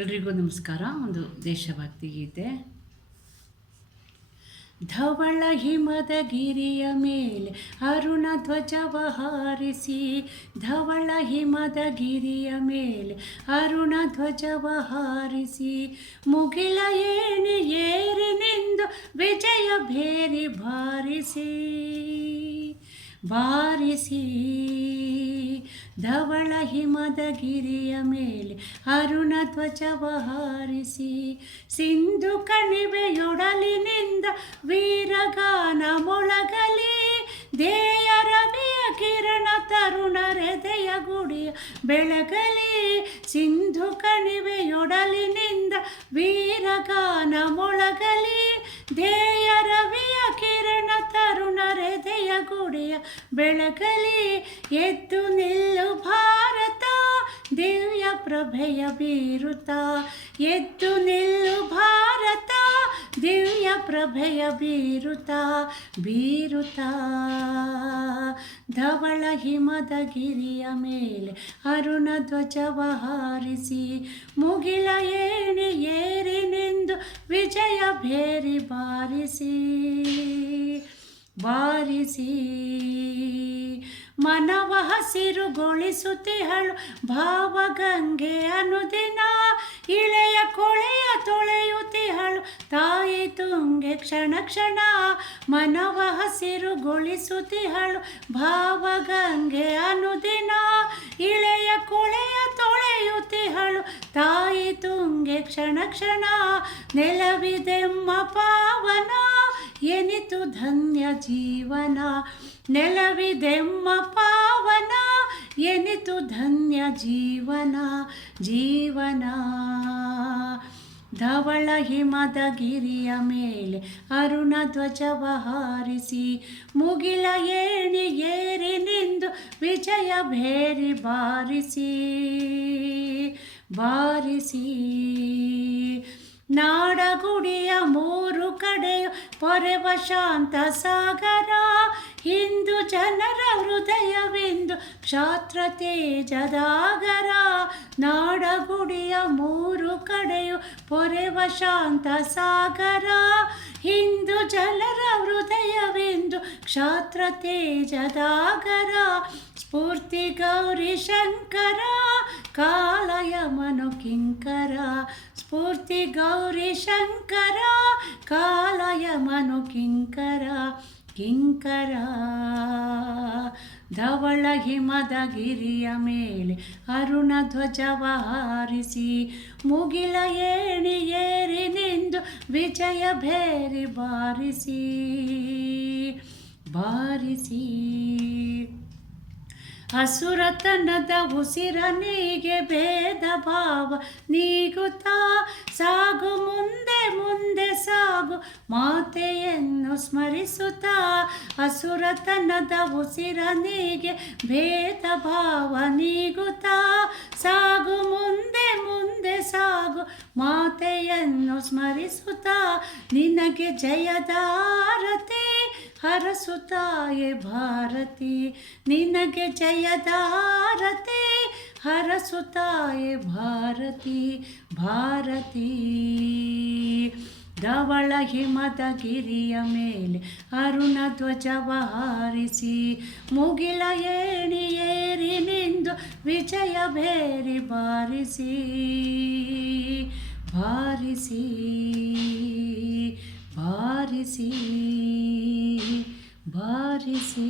ಎಲ್ರಿಗೂ ನಮಸ್ಕಾರ. ಒಂದು ದೇಶಭಕ್ತಿ ಗೀತೆ. ಧವಳ ಹಿಮದ ಗಿರಿಯ ಮೇಲೆ ಅರುಣ ಧ್ವಜವ ಹಾರಿಸಿ, ಧವಳ ಹಿಮದ ಗಿರಿಯ ಮೇಲೆ ಅರುಣ ಧ್ವಜವ ಹಾರಿಸಿ, ಮುಗಿಲ ಏಣಿ ಏರಿನಿಂದು ವಿಜಯ ಭೇರಿ ಬಾರಿಸಿ ಬಾರಿಸಿ. ಧವಳ ಹಿಮದ ಗಿರಿಯ ಮೇಲೆ ಅರುಣ ಧ್ವಜವ ಹಾರಿಸಿ, ಸಿಂಧು ಕಣಿವೆಯೊಡಲಿನಿಂದ ವೀರಗಾನ ಮೊಳಗಲಿ, ದೇಯ ರವಿಯ ಕಿರಣ ತರುಣರೆದೆಯ ಗುಡಿಯ ಬೆಳಗಲಿ. ಸಿಂಧು ಕಣಿವೆಯೊಡಲಿನಿಂದ ವೀರಗಾನ ಮೊಳಗಲಿ, ದೇಯ ರವಿಯ ಕಿರಣ ತರುಣರೆದೆಯ ಗುಡಿಯ ಬೆಳಗಲಿ. ಎದ್ದು ನಿಲ್ಲು ಭಾರತ ದಿವ್ಯ ಪ್ರಭೆಯ ಬೀರುತ್ತ, ಎದ್ದು ನಿಲ್ಲು ಭಾರತ ದಿವ್ಯ ಪ್ರಭೆಯ ಬೀರುತ್ತ ಬೀರುತ್ತ. ಧವಳ ಹಿಮದ ಗಿರಿಯ ಮೇಲೆ ಅರುಣ ಧ್ವಜವ ಹಾರಿಸಿ, ಮುಗಿಲ ಏಣಿ ಏರಿನೆಂದು ವಿಜಯ ಭೇರಿ ಬಾರಿಸಿ ಬಾರಿಸಿ. ಮನವ ಹಸಿರುಗೊಳಿಸುತ್ತಿಹಳು ಭಾವಗಂಗೆ ಅನುದಿನ, ಇಳೆಯ ಕೊಳೆಯ ತೊಳೆಯುತ್ತಿಹಳು ತಾಯಿ ತುಂಗೆ ಕ್ಷಣ ಕ್ಷಣ. ಮನವ ಹಸಿರುಗೊಳಿಸುತ್ತಿಹಳು ಭಾವಗಂಗೆ ಅನುದಿನ, ಇಳೆಯ ಕೊಳೆಯ ತೊಳೆಯುತ್ತಿಹಳು ತಾಯಿ ತುಂಗೆ ಕ್ಷಣ ಕ್ಷಣ. ನೆಲವಿದೆಮ್ಮ ಪಾವನ ಎನಿತು ಧನ್ಯ ಜೀವನ, ನೆಲವಿದೆಮ್ಮ ಪಾವನ ಎನಿತು ಧನ್ಯ ಜೀವನ ಜೀವನ. ಧವಳ ಹಿಮದ ಗಿರಿಯ ಮೇಲೆ ಅರುಣ ಧ್ವಜವ ಹಾರಿಸಿ, ಮುಗಿಲ ಏಣಿ ಏರಿನಿಂದು ವಿಜಯ ಭೇರಿ ಬಾರಿಸಿ ಬಾರಿಸಿ. ನಾಡಗುಡಿಯ ಮೂರು ಕಡೆಯು ಪೊರೆವ ಶಾಂತ ಸಾಗರ, ಹಿಂದೂ ಜನರ ಹೃದಯವೆಂದು ಕ್ಷಾತ್ರ ತೇಜದಾಗರ. ನಾಡಗುಡಿಯ ಮೂರು ಕಡೆಯು ಪೊರೆವ ಶಾಂತ ಸಾಗರ, ಹಿಂದೂ ಜನರ ಹೃದಯವೆಂದು ಕ್ಷಾತ್ರ ತೇಜದಾಗರ. ಸ್ಫೂರ್ತಿ ಗೌರಿ ಶಂಕರ ಕಾಲಯಮನು ಕಿಂಕರ, ಸ್ಫೂರ್ತಿ ಗೌರಿ ಶಂಕರ ಕಾಲಯಮನು ಕಿಂಕರ ಕಿಂಕರ. ಧವಳ ಹಿಮದ ಗಿರಿಯ ಮೇಲೆ ಅರುಣ ಧ್ವಜವ ಹಾರಿಸಿ, ಮುಗಿಲ ಏಣಿ ಏರಿನಿಂದು ವಿಜಯ ಭೇರಿ ಬಾರಿಸಿ ಬಾರಿಸಿ. ಅಸುರತನದ ಉಸಿರನಿಗೆ ಭೇದ ಭಾವ ನೀಗುತ್ತಾ, ಸಾಗು ಮುಂದೆ ಮುಂದೆ ಸಾಗು ಮಾತೆಯನ್ನು ಸ್ಮರಿಸುತ್ತಾ. ಅಸುರತನದ ಉಸಿರನಿಗೆ ಭೇದ ಭಾವ ನೀಗುತ್ತಾ, ಸಾಗು ಮುಂದೆ ಮುಂದೆ ಸಾಗು ಮಾತೆಯನ್ನು ಸ್ಮರಿಸುತ್ತಾ. ನಿನಗೆ ಜಯದಾರತಿ ಹರಸುತ್ತಾಯೆ ಭಾರತಿ, ನಿನಗೆ ಜಯದಾರತಿ ಹರಸುತ್ತಾಯೆ ಭಾರತಿ ಭಾರತಿ. ಧವಳ ಹಿಮದ ಗಿರಿಯ ಮೇಲೆ ಅರುಣ ಧ್ವಜವ ಹಾರಿಸಿ, ಮುಗಿಲ ಏಣಿ ಏರಿನಿಂದು ವಿಜಯ ಭೇರಿ ಬಾರಿಸಿ ಬಾರಿಸಿ ಬಾರಿಸಿ ಬಾರಿಸಿ.